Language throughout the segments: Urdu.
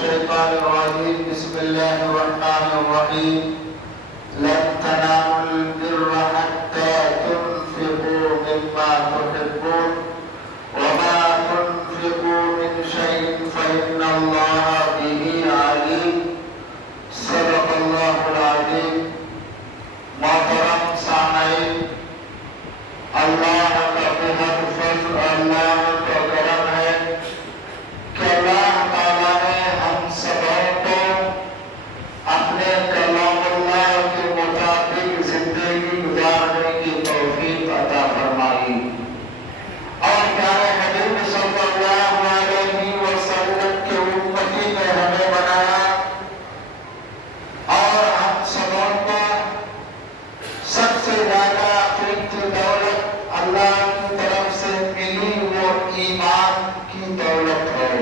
الشيطان الرجيم بسم الله الرحمن الرحيم لن تنالوا البر حتى تنفقوا مما تحبون وما تنفقوا من شيء فإن الله به عليم صدق الله العظيم. محترم سامعین، اللہ کا بہت فضل، اللہ کا کرم ہے کہ اللہ تعالیٰ نے ہم سبوں کو اپنے کلام اللہ کے مطابق زندگی گزارنے کی توفیق عطا فرمائی اور پیارے حبیب صلی اللہ علیہ وسلم کے امتی میں ہمیں بنایا اور ہم سبوں کو سب سے زیادہ قیمتی دولت اللہ کی طرف سے ملی وہ ایمان کی دولت ہے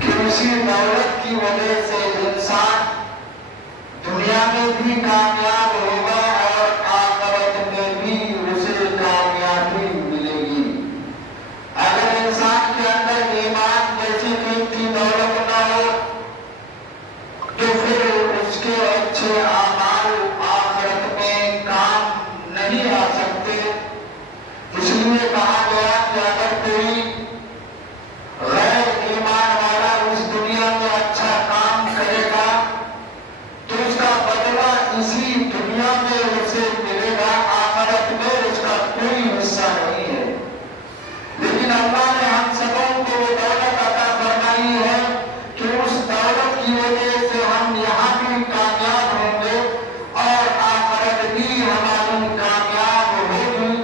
کہ اسی دولت کی وجہ سے انسان دنیا میں بھی کامیاب ہوگا اور آخرت میں بھی اسے کامیابی ملے گی. اگر انسان کے اندر ایمان جیسی قیمتی دولت نہ ہو تو پھر اس کے اچھے اعمال آخرت میں کام نہیں آ سکتے. اس لیے کہا گیا کہ اگر کوئی غیر ایمان والا اس دنیا میں اچھا کام کرے گا تو اس کا بدلہ اسی دنیا میں اسے ملے گا، آخرت میں اس کا کوئی حصہ نہیں ہے. لیکن اللہ نے ہم سبوں کو وہ دولت عطا فرمائی ہے کہ اس دولت کی وجہ سے ہم یہاں بھی کامیاب ہوں گے اور آخرت بھی ہماری کامیاب ہوگی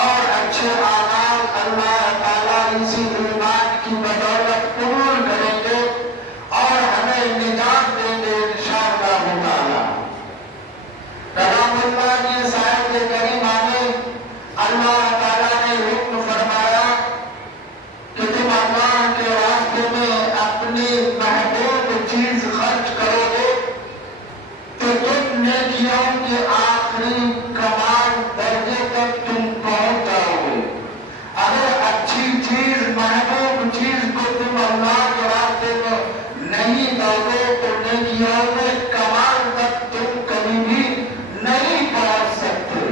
اور اچھے اعمال اللہ تعالیٰ اسی ایمان کی بدولت قبول کریں گے اور ہمیں نجات دیں گے انشاءاللہ تعالیٰ. کلام اللہ کی اس آیت کریمہ میں اللہ تعالیٰ نے حکم فرمایا کہ تم اللہ کے راستے میں اپنی محبوب چیز خرچ کرو گے تو تم نیکیوں کے آخری کمال درجے تک تم پہنچ جاؤ گے. اگر اچھی چیز، محبوب چیز کو تم اللہ کے راستے میں نہیں دو گے تو نیکیوں میں کمال تک تم کبھی بھی نہیں پہنچ سکتے.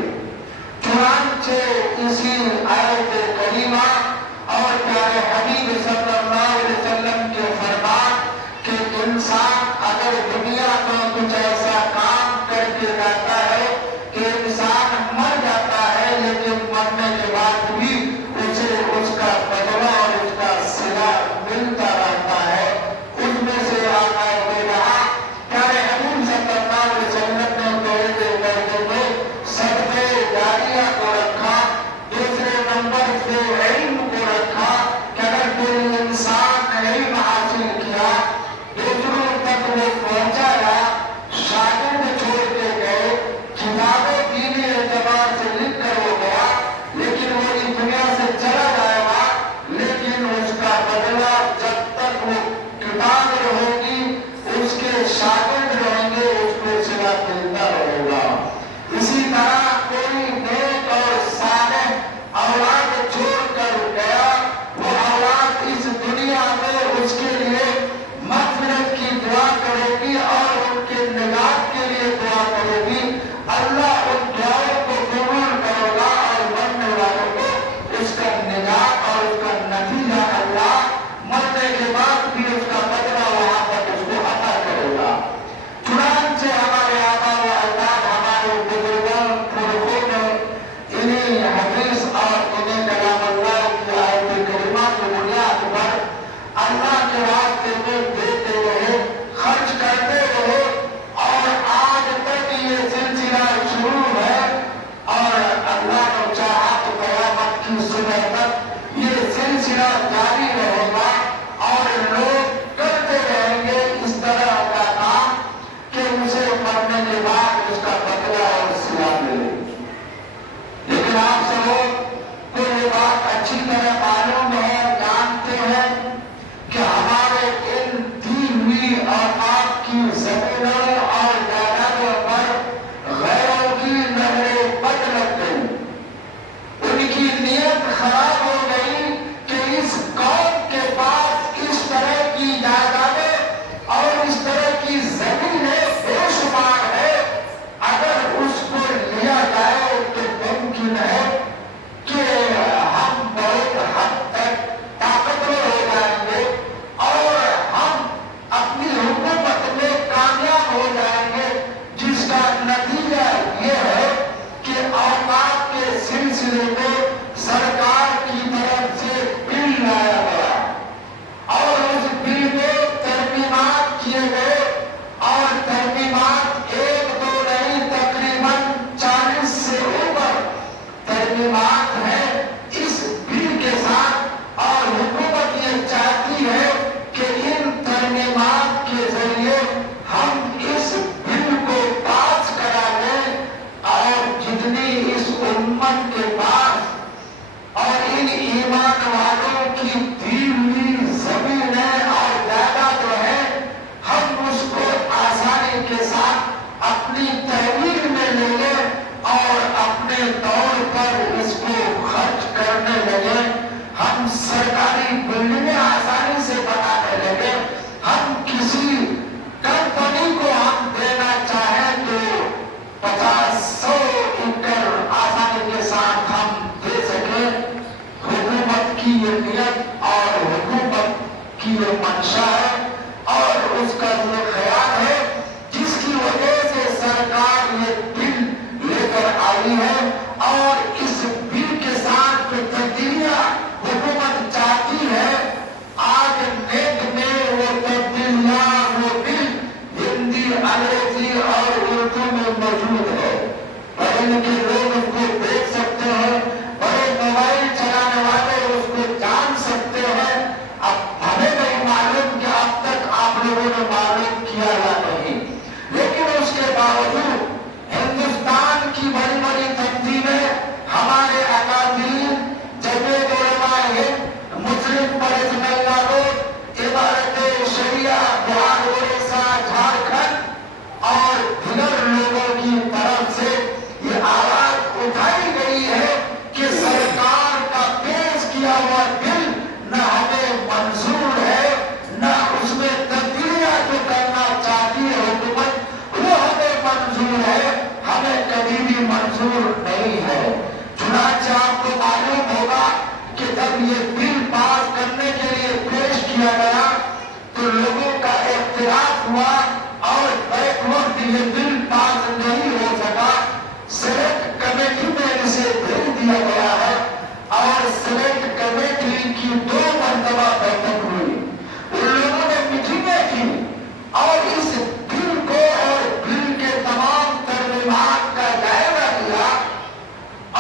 چنانچہ اسی آیت کریمہ اور پیارے حبیب صلی اللہ علیہ وسلم کے فرمان کہ انسان اگر دنیا میں کچھ ایسا کام کر کے جاتا ہے کہ انسان مر جاتا ہے لیکن مرنے کے بعد بھی اسے اس کا بدلہ اور اس کا صلہ ملتا رہتا ہے، اس میں سے آقا رہا پیارے حبیب صلی اللہ علیہ وسلم نے پہلے درجے میں صدقے جاریہ کو رکھا، دوسرے نمبر پہ علم کو رکھا کہ اگر کوئی انسان علم حاصل کیا، دوسروں تک وہ پہنچایا، شاگرد چھوڑ کے گئے، کتابیں دینی اعتبار سے لکھ کر وہ گیا لیکن وہ اس دنیا سے چلا جائے گا، لیکن اس کا بدلہ جب تک وہ کتاب رہے گی، اس کے شاگرد رہیں گے، اس کو صلہ ملتا رہے گا. اسی طرح کوئی نیک اور صالح اولاد چھوڑ کر گیا، وہ اولاد اس دنیا میں اس کے لیے مغفرت کی دعا کرے گی اور ان کے نجات کے لیے دعا کرے گی. اللہ ان دعاؤں کو قبول کرے گا اور مرنے والوں کو اس کا نجات اور اس کا نتیجہ اللہ مرنے کے بعد بھی اس کا بدلہ وہاں پر اس کو عطا کرے گا. چنانچہ ہمارے آبا و اجداد، ہمارے بزرگوں پرخوں نے انہیں حدیث اور انہیں کلام اللہ کی آیت کریمہ کی بنیاد پر اللہ کے راستے میں دیتے رہے، خرچ کرتے رہے اور آج تک یہ سلسلہ شروع ہے اور اللہ نے چاہا تو قیامت کی صبح تک یہ سلسلہ جاری رہے گا اور لوگ کرتے رہیں گے اس طرح کا کام کہ اسے مرنے کے بعد اس کا بدلہ اور صلہ ملے. لیکن آپ سب لوگ کو یہ بات اچھی طرح معلوم ہے، جانتے ہیں کہ ہمارے ان دی ہوئی اوقات کی زمینوں اور جائیدادوں پر غیروں کی نظریں بد لگ گئی، ان کی نیت خراب ہو گئی کہ اس قوم کے پاس اس طرح کی منشا ہے اور اس کا یہ خیال ہے جس کی وجہ سے سرکار یہ بل لے کر آئی ہے اور اس بل کے ساتھ جو تبدیلیاں حکومت چاہتی ہے آج نیٹ میں وہ تبدیلیاں وہ بل ہندی انگریزی اور اردو میں موجود ہے پڑھنے کے لوگ اس کو دیکھ سکتے ہیں بڑے موبائل چلانے والے اس کو جان سکتے ہیں اب ہمیں نہیں معلوم کہ اب تک آپ لوگوں نے معلوم کیا یا نہیں لیکن اس کے باوجود ہندوستان کی بڑی بڑی تنظیمیں ہمارے اکابرین جمعیت علماء ہند مسلم پرسنل لاء عبارت شریعہ بہار اڑیسہ جھارکھنڈ اور دیگر لوگوں کی طرف سے یہ آواز اٹھائی گئی ہے کہ سرکار کا پیش کیا ہوا بل نہ ہمیں منظور ہے نہ اس میں تبدیلیاں جو کرنا چاہتی ہے حکومت وہ ہمیں منظور ہے ہمیں کبھی بھی منظور نہیں ہے چنانچہ آپ کو معلوم ہوگا کہ جب یہ بل پاس کرنے کے لیے پیش کیا گیا تو لوگوں کا اختلاف ہوا اور ایک وقت یہ بل پاس نہیں ہو سکا سلیکٹ کمیٹی میں اسے بھیج دیا گیا ہے اور سلیکٹ کمیٹی کی 2 مرتبہ بیٹھک ہوئی ان لوگوں نے میٹنگیں کی اور اس بل کو اور بل کے تمام ترمیمات کا جائزہ لیا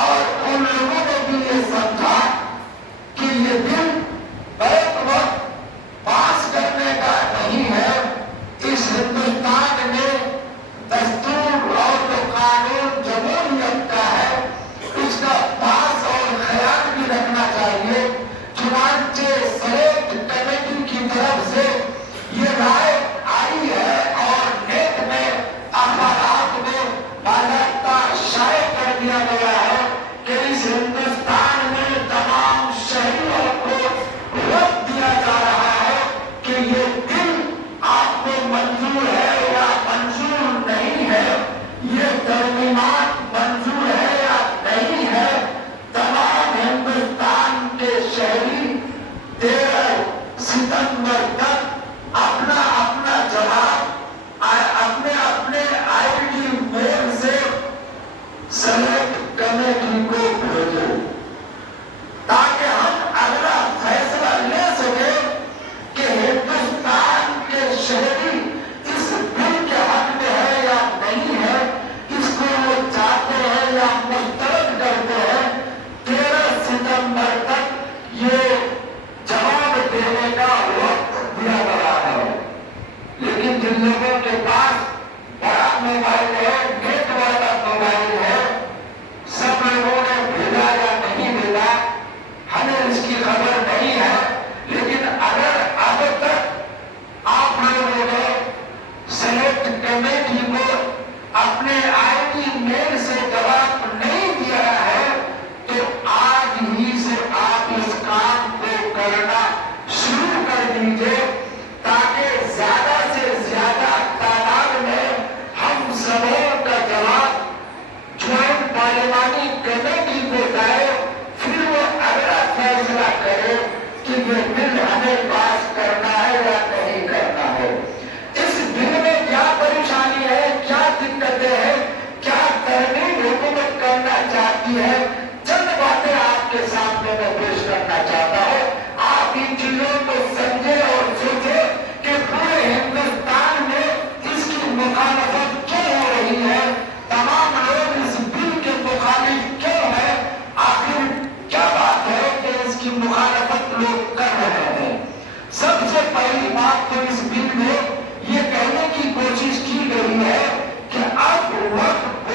اور ان لوگوں نے بھی یہ سمجھا کہ یہ بل بیک وقت پاس کرنے کا نہیں ہے اس ہندوستان میں دستور اور جو قانون جمہوریت کا ہے اس کا پاس اور خیال بھی رکھنا چاہیے چنانچہ سلیکٹ کمیٹی کی طرف سے یہ رائے آئی ہے اور نیٹ میں اخبارات میں باضابطہ شائع کر دیا گیا ہے کہ اس ہندوستان میں تمام شہریوں کو وقت دیا جا رہا ہے کہ یہ بل آپ کو منظور ہے یا منظور نہیں ہے یہ ترمیمات منظور ہے یا نہیں ہے تمام ہندوستان کے شہری 13 ستمبر تک اپنا اپنا جواب اپنے اپنے آئی ڈی میل سے سلیکٹ کمیٹی کو بھیجو تاکہ ہم اگلا فیصلہ لے سکیں کہ ہندوستان کے شہری اس بل کے حق میں ہے یا نہیں ہے اس کو وہ چاہتے ہیں یا مسترد کرتے ہیں 13 ستمبر تک یہ جواب دینے کا وقت دیا گیا ہے لیکن جن لوگوں کے پاس بڑا موبائل ہے نیٹ والا موبائل ہے سب لوگوں نے بھیجا یا نہیں بھیجا ہمیں اس کی خبر نہیں ہے لیکن اگر اب تک آپ لوگوں نے سلیکٹ کمیٹی کو اپنے آئی ڈی میل سے جواب نہیں دیا ہے تو آج ہی سے آپ اس کام کو کرنا شروع کر دیجئے تاکہ زیادہ سے زیادہ تعداد میں ہم سبوں کا جواب جوائنٹ پارلیمانی کمیٹی کو جائے پھر وہ اگلا فیصلہ کرے کہ یہ بل ہمیں پاس کرنا ہے یا نہیں کرنا ہے اس بل میں کیا پریشانی ہے کیا دقتیں ہیں کیا ترمیم حکومت کرنا چاہتی ہے چند باتیں آپ کے سامنے میں پیش کرنا چاہتا ہوں آپ ان چیزوں کو سمجھے اور سوچے کہ پورے ہندوستان میں اس کی مخالفت کیوں ہو رہی ہے تمام لوگ اس بل کے مخالف کیوں ہیں آخر کیا بات ہے کہ اس کی مخالفت لوگ کر رہے ہیں سب سے پہلی بات تو اس بل میں یہ کہنے کی کوشش کی گئی ہے کہ اب وقت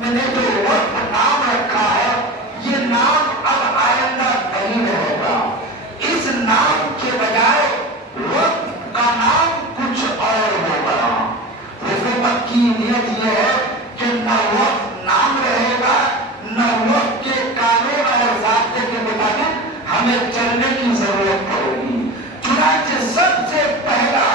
میں نے جو وقت نام رکھا ہے یہ نام اب آئندہ نہیں رہے گا اس نام کے بجائے وقت کا نام کچھ اور ہوگا حکومت کی نیت یہ ہے کہ نہ وقت نام رہے گا نہ وقت کے قانون اور ضابطے کے مطابق ہمیں چلنے کی ضرورت پڑے گی چنانچہ سب سے پہلا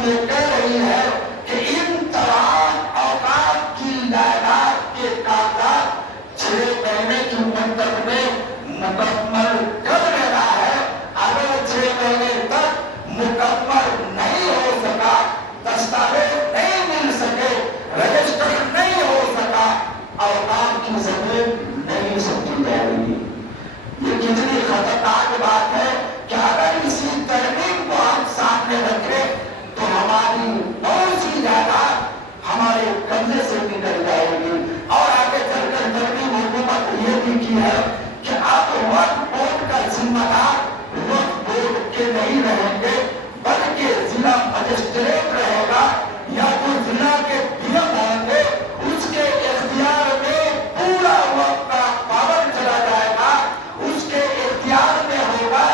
حکومت یہ کہہ رہی ہے کہ ان تمام اوقات کی جائیداد کے کاغذات 6 مہینے کی مدت میں مکمل کر لینا ہے. اگر 6 مہینے تک مکمل نہیں ہو سکا، دستاویز نہیں مل سکے، رجسٹر نہیں ہو سکا، اوقات کی زمین نہیں سمجھی جائے گی. یہ کتنی خطرناک بات ہے کہ اگر اسی ترمیم کو ہم سامنے رکھیں تو ہماری بہت سی جائیداد ہمارے قبضے سے نکل جائے گی. اور آگے چل کر ترمیم حکومت یہ بھی کی ہے کہ اب وقف بورڈ کا ذمہ دار وقف بورڈ کے نہیں رہیں گے، بلکہ ضلع مجسٹریٹ رہے گا یا جو ضلع کے پی ایم ہوں گے اس کے اختیار میں پورا وقت کا پاور چلا جائے گا. اس کے اختیار میں ہوگا،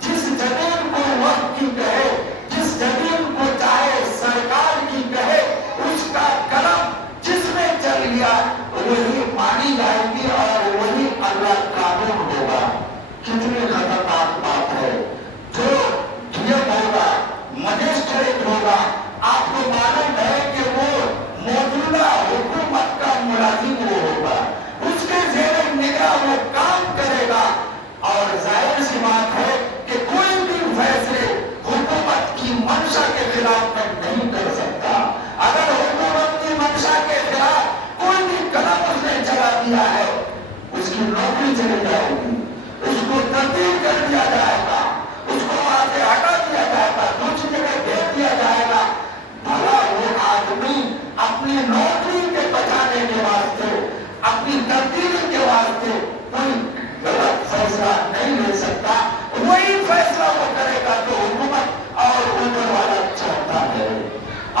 جس زمین کو وقف کی کہے، جس زمین کو چاہے سرکار کی کہے، اس کا قلم جس میں چل گیا وہی مانی جائے گی اور وہی اللہ قانون ہوگا. کتنی خطرناک بات ہے. جو ڈیم ہوگا، مجسٹریٹ ہوگا، آپ کو معلوم ہے کہ وہ موجودہ حکومت کا ملازم وہ ہوگا، اس کے زیر نگاہ وہ کام کرے گا. اور ظاہر سی بات ہے کہ کوئی بھی فیصلے حکومت کی منشا کے خلاف میں نہیں کر سکتا. اگر حکومت کی منشا کے خلاف کوئی بھی قدم اس نے چلا دیا ہے، اس کی نوکری چلی جائے گی، اس کو تبدیل کر دیا جائے گا، اس کو وہاں سے ہٹا دیا جائے گا، دوسری جگہ بھیج دیا جائے گا. بھلا وہ آدمی اپنی نوکری کے بچانے کے واسطے، اپنی تبدیلی کے واسطے کوئی غلط فیصلہ نہیں لے سکتا. وہی فیصلہ وہ کرے گا جو حکومت اور اوپر والا چاہتا ہے.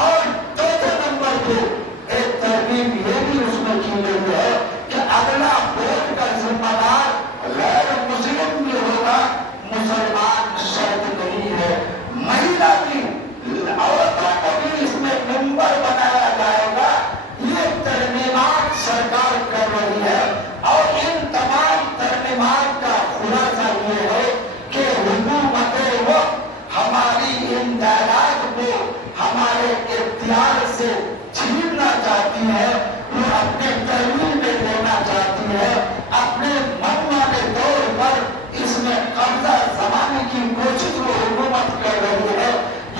اور چوتھے نمبر پہ ایک ترمیم یہ بھی اس میں کی گئی ہے کہ اگلا بورڈ کا ذمہ دار غیر مسلم بھی ہوگا، مسلمان شرط نہیں ہے. مہیلا بھی، عورتوں کو بھی اس میں ممبر بنایا جائے گا. یہ ترمیمات سرکار کر رہی ہے اور ان تمام ترمیمات کا خلاصہ یہ ہے کہ حکومت وقت ہماری ان جائیداد کو ہمارے اختیار سے چھیننا چاہتی ہے. وہ اپنے ترمیم میں لینا چاہتی ہے، اپنے منمانے طور پر اس میں قبضہ جمانے کی کوشش وہ حکومت کر رہی ہے.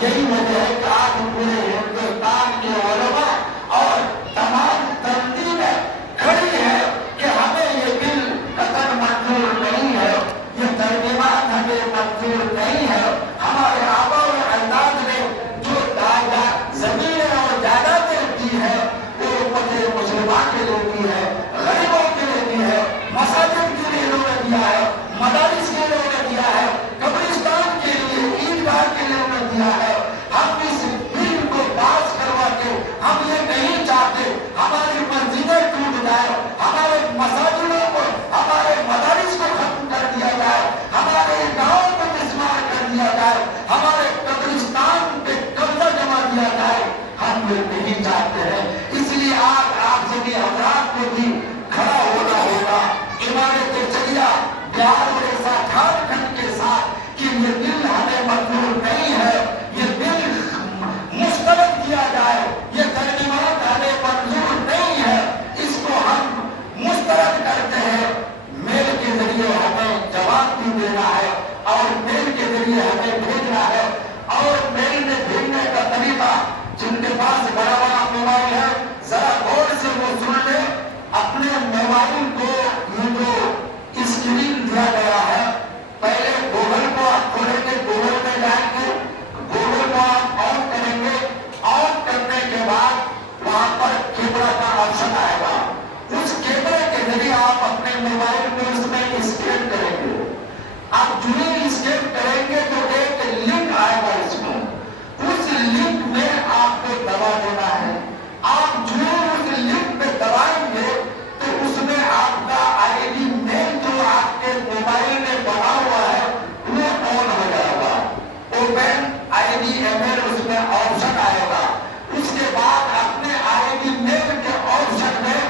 یہی وجہ ہے کہ آج پورے ہندوستان کے علماء اور تمام تنظیمیں کھڑی ہے کہ ہمیں یہ بل قطعاً منظور نہیں ہے، یہ ترمیمات ہمیں منظور نہیں ہے. ہمارے آبا و اجداد نے جو زمینیں اور جائیدادیں دی ہے وہ امت مسلمہ کے لیے دی ہے، غریبوں کے لیے دی ہے، مساجد کے لیے انہوں نے دیا ہے، مدارس کے لیے انہوں نے دیا ہے، قبرستان کے لیے، عیدگاہ کے لیے انہوں نے دیا ہے. ہم اس بل کو پاس کروا کے ہم یہ نہیں چاہتے ہماری منزلیں ٹوٹ جائے، ہمارے مساجدوں کو، ہمارے مدارس کو ختم کر دیا جائے، ہمارے گاؤں کو مسمار کر دیا جائے، ہمارے قبرستان پہ قبضہ جما دیا جائے. ہم یہ نہیں چاہتے ہیں. اس لیے آپ سبھی حضرات کو بھی کھڑا ہونا ہوگا عمارت چلیا بہار اڑیسہ جھارکھنڈ کے ساتھ کہ یہ بل ہمیں منظور نہیں ہے، یہ بل مسترد کیا جائے، یہ ترمیمات ہمیں منظور نہیں ہے، اس کو ہم مسترد کرتے ہیں. میل کے ذریعے ہمیں جواب بھی دینا ہے اور میل کے ذریعے ہمیں بھیجنا ہے. اور میل میں بھیجنے کا طریقہ، جن کے پاس بڑا بڑا موبائل ہے ذرا غور سے وہ سن لیں. اپنے موبائل کو یہ جو اسکرین دیا گیا ہے، پہلے گوگل کو آپ کھولیں گے، گوگل میں جائیں گے، گوگل کو آپ آن کریں گے. آن کرنے کے بعد وہاں پر کیمرہ کا آپشن آئے گا. اس کیمرے کے ذریعے آپ اپنے موبائل کو اس میں اسکین کریں گے. آپ جو ہی اسکین کریں گے تو ایک لنک آئے گا اس میں، اس لنک میں آپ کو دبا دینا ہے. آپ جو اس لنک پہ دبائیں گے تو اس میں آپ کا آئی ڈی میل جو آپ کے موبائل میں بنا ہوا ہے وہ آن ہو جائے گا. اوپن آئی ڈی ایمیل اس میں آپشن آئے گا. اس کے بعد اپنے آئی ڈی میل کے آپشن میں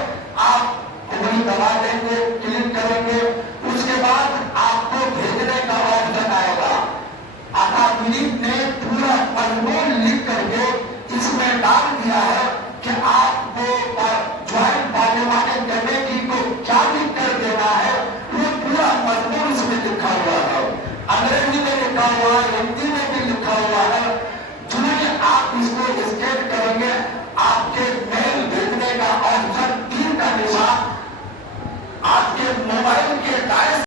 آپ انگلی دبا دیں گے، کلک کریں گے. اس کے بعد آپ کو بھیجنے کا آپشن آئے گا. اکادمک نے پورا مضمون لکھ کر کے میں ڈال دیا ہے کہ آپ کو جوائنٹ پارلیمانی کمیٹی کو کیا بھی کر دینا ہے، وہ پورا مضمون اس میں لکھا ہوا ہے، انگریزی میں لکھا ہوا ہے، ہندی